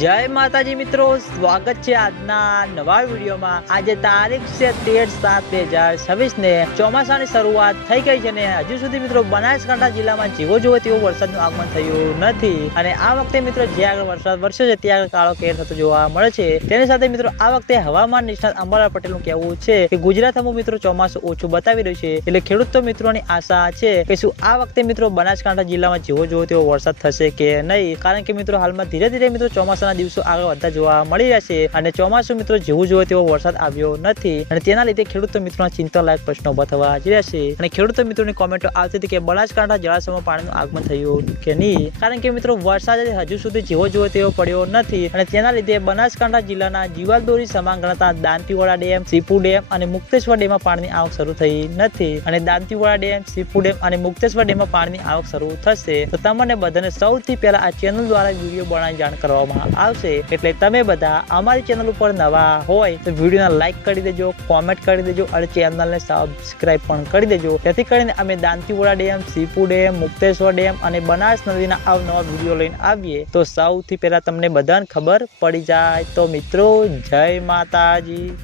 જય માતાજી મિત્રો, સ્વાગત છે આજના નવા વિડીયોમાં। આજે તારીખ છે 13/7/2026 ને ચોમાસાની શરૂઆત થઈ ગઈ છે ને હજુ સુધી મિત્રો બનાસકાંઠા જિલ્લામાં જેવો જોવો તેવો વરસાદનું આગમન થયું નથી અને આ વખતે મિત્રો જ્યાં આગળ વરસાદ વરસ્યો છે ત્યાં આગળ કાળો કેર થતો જોવા મળે છે। તેની સાથે મિત્રો આ વખતે હવામાન નિષ્ણાત અંબાલાલ પટેલનું કહેવું છે કે ગુજરાતમાં મિત્રો ચોમાસું ઓછું બતાવી રહ્યું છે, એટલે ખેડૂતો મિત્રોની આશા છે કે શું આ વખતે મિત્રો બનાસકાંઠા જિલ્લામાં જેવો જોવો તેવો વરસાદ થશે કે નહીં, કારણ કે મિત્રો હાલમાં ધીરે ધીરે મિત્રો ચોમાસાના દિવસો આગળ વધતા જોવા મળી રહ્યા છે અને ચોમાસું મિત્રો જેવું જોવે તેવો વરસાદ આવ્યો નથી અને તેના લીધે ખેડૂતો મિત્રોના ચિંતાલાયક પ્રશ્નો ઉભા થવા જઈ રહ્યા છે અને ખેડૂતો મિત્રોની કોમેન્ટો આવતી હતી કે બનાસકાંઠા જળાશયમાં પાણીનું આગમન થયું કે નહીં, કારણ કે મિત્રો વરસાદ હજુ સુધી જેવો જોવે તેવો પડ્યો નથી અને તેના લીધે બનાસકાંઠા જિલ્લાના જીવાદોરી સમાન ગણાતા દાંતીવાડા ડેમ, સીપુ ડેમ અને મુક્તેશ્વર ડેમમાં પાણીની આવક શરૂ થઈ નથી અને દાંતીવાડા ડેમ, સીપુ ડેમ અને મુક્તેશ્વર ડેમમાં પાણીની આવક શરૂ થશે તો તમને બધાને સૌથી પહેલા આ ચેનલ દ્વારા વિડીયો બનાવી જાણ કરવામાં આવશે, એટલે તમે બધા અમારી ચેનલ ઉપર નવા હોય તો વિડીયોને લાઈક કરી દેજો, કોમેન્ટ કરી દેજો અને ચેનલને સબસ્ક્રાઇબ પણ કરી દેજો, જેથી કરીને અમે Dantiwada dam, Sipu dam, Mukteshwar dam અને બનાસ નદીના અવનવા વિડીયો લઈને આવીએ તો સૌથી પહેલા તમને બધાને ખબર પડી જાય। તો મિત્રો જય માતાજી।